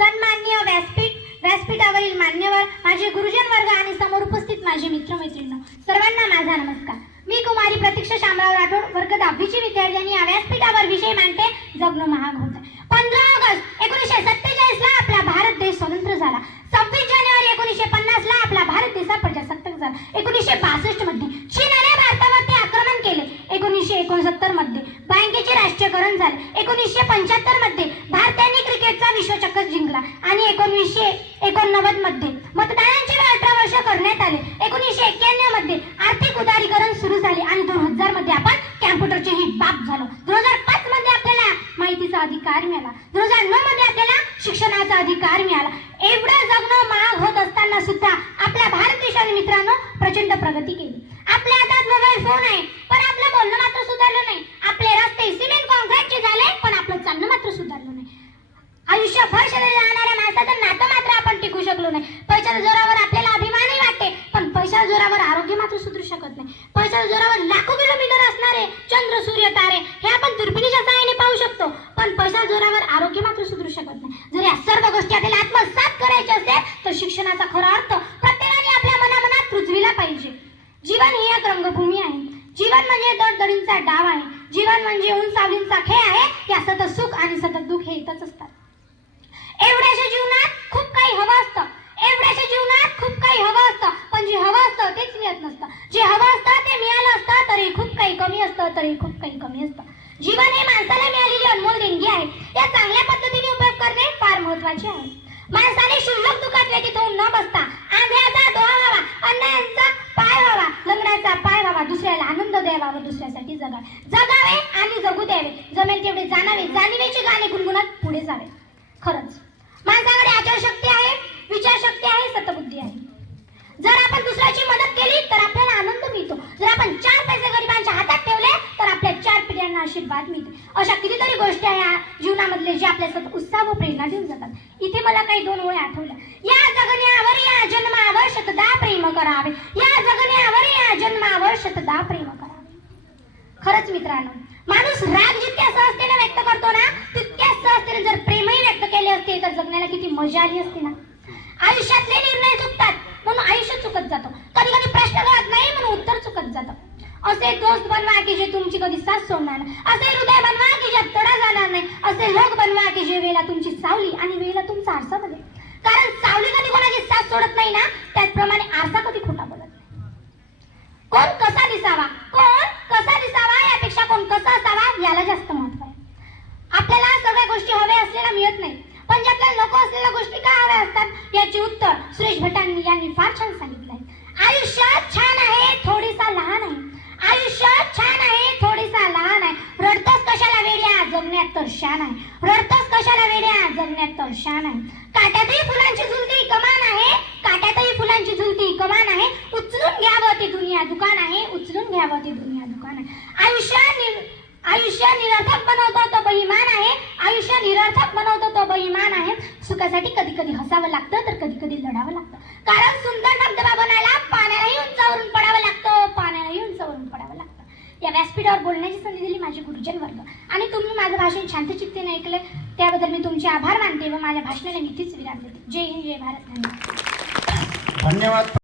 सन्माननीय व्यासपीठावरील मान्यवर, माझे गुरुजन वर्ग आणि समोर उपस्थित माझे मित्रमैत्रिणी, सर्वांना माझा नमस्कार. मी कुमारी प्रतीक्षा शामराव राठोड, वर्ग 10वीची विद्यार्थ्यांनी या व्यासपीठावर विषय मांडते जगणं महाग होतं. 15 ऑगस्ट 1947 ला आपला भारत देश स्वतंत्र झाला. 26 जानेवारी 1950 ला आपला भारत देश प्रजासत्ताक झाला. 1962 मध्ये चीनने भारतावरती आक्रमण केले. 1969 मध्ये बँकेचे राष्ट्रीयकरण झाले. 1975 मध्ये भारताने क्रिकेटचा विश्वचषक जिंकला आणि 1989 मध्ये मतदानाचे 18 वर्ष करण्यात आले. 1991 मध्ये आर्थिक उदारीकरण सुरू झाले आणि 2000 मध्ये आपण कॅम्प्युटरचे ही बाप झालो. 2005 मध्ये आपल्याला माहितीचा अधिकार मिळाला. 2009 मध्ये आपल्याला शिक्षणाचा अधिकार मिळाला. एवढं जगणं महाग होत असताना सुद्धा आपल्या भारत देशाने मित्रांनो प्रचंड प्रगती केली. आपल्या हातात मोबाईल फोन आहे, पण आपलं बोलणं मात्र सुधारलं नाही. आपले रस्ते सिमेंट कॉन्क्रीटचे झाले, पण आपलं चालणं मात्र सुधारलं नाही. आयुष्यभर शरीर राहणाऱ्या माणसाचं नातं मात्र आपण टिकू शकलो नाही. पैशाच्या जोरावर आपल्याला अभिमानही वाटते, पण पैशाच्या जोरावर आरोग्य मात्र सुधरू शकत नाही. पैशाच्या जोरावर लाखो किलोमीटर असणारे चंद्र, सूर्य, तारे हे आपण दुर्बिणीच्या सहाय्याने पाहू शकतो, पण पैशाच्या जोरावर आरोग्य मात्र सुधरू शकत नाही. जर या सर्व गोष्टी आपल्याला आत्मसात करायच्या असेल तर शिक्षणाचा खरा अर्थ प्रत्येकाने आपल्या मनामनात रुजविला पाहिजे. जीवन ही एक रंगभूमी आहे. जीवन म्हणजे दडदडींचा डाव आहे. जीवन म्हणजे ऊन सावलींचा खेळ आहे. या सतत सुख आणि सतत दुःख हे येतच असतात. एवढ्याशा जीवनात खूप काही हवं असतं. एवढ्याशा जीवनात खूप काही हवं असतं, पण जे हवं असतं तेच मिळत नसतं. जे हवं असतं ते मिळालं असतं तरी खूप काही कमी असतं, तरी खूप काही कमी असतं. जीवन हे माणसाला मिळालेली अनमोल देणगी आहे. या चांगल्या पद्धतीने उपयोग करणे फार महत्त्वाचे आहे. माणसाने शुल्लक दुखात व्यतीत होऊन न बसता आंब्याचा डोळा व्हावा, अन्नाचा पाय व्हावा, लंगड्याचा पाय व्हावा, दुसऱ्याला आनंद द्यावा व दुसऱ्यासाठी जगावे आणि जगू द्यावे. जमेल तेवढे जाणावे, जाणीवेची गाणे गुणगुणत पुढे जावे. खरंच माणसाकडे आचारशक्ती आहे, विचारशक्ती आहे, सतबुद्धी आहे. जर आपण दुसऱ्याची मदत केली तर आपल्याला आनंद मिळतो. जर आपण 4 पैसे गरिबांच्या हातात ठेवले तर आपल्या 4 पिढ्यांना आशीर्वाद मिळतो. अशा कितीतरी गोष्टी आहे जीवनामधले जे आपल्या सतत उत्साह व प्रेरणा देऊन जातात. इथे मला काही 2 ओळी आठवल्या. या जगण्यावर या जन्मावर शतदा प्रेम करावे. या जगण्यावर या जन्मावर शतदा प्रेम करावे. खरंच मित्रांनो, माणूस राग जितक्या सहजतेने व्यक्त करतो ना, तितक्याच सहजतेने जर प्रेमही व्यक्त केले असते तर जगण्याला किती मजा आली असती ना. आयुष्यातले निर्णय चुकतात म्हणून आयुष्य चुकत जातो. कधी कधी प्रश्न कळत नाही म्हणून उत्तर चुकत जातं. असे दोस्त बनवा की जे तुमची कधी साथ सोडणार नाही. असे हृदय बनवा की ज्यात तडा जाणार नाही. असे लोक बनवा की जे वेळेला तुमची सावली आणि वेळेला तुमचा आरसा बनेल. कारण सावली कधी कोणाची साथ सोडत नाही ना, त्याचप्रमाणे आरसा कधी खोटा बोलत नाही. कोण कसा दिसावा, कोण कसा दिसावा यापेक्षा कोण कसा असावा याला जास्त महत्त्व आहे. आपल्याला सगळ्या गोष्टी हव्या असलेल्या मिळत नाही, पण जे आपल्याला नको असलेल्या गोष्टी का हव्या असतात याचे उत्तर सुरेश भटांनी यांनी फार छान सांगितलं आहे. आयुष्य छान आहे, थोडीसा लहान आहे. आयुष्य छान आहे, थोडीसा लहान आहे. रडतोस कशाला वेड्या, जगण्यात तर शान आहे. रडतोस कशाला वेड्या, जगण्यात तर शान आहे. काट्यातही फुलांची झुलती कमान आहे. काट्यातही फुलांची झुलती कमान आहे. उचलून घ्यावं ते दुनिया दुकान आहे. उचलून घ्यावं ते दुनिया दुकान आहे. आयुष्य निरर्थक बनवतो तो बेईमान आहे. आयुष्य निरर्थक बनवतो तो बेईमान आहे. सुखासाठी कधी कधी हसावं लागतं तर कधी कधी लढावं लागतं. कारण सुंदर धबधबा बनायला पाण्यालाही उंचावरून पडावं लागतं. पाण्यालाही उंचावरून पडावं लागतं. या व्यासपीठावर बोलण्याची संधी दिली माझे गुरुजन वर्ग आणि तुम्ही माझं भाषण शांतचित्तेने ऐकले त्याबद्दल मी तुमचे आभार मानते व माझ्या भाषणाला मी इथेच विराम देते. जय हिंद, जय भारत. धन्यवाद.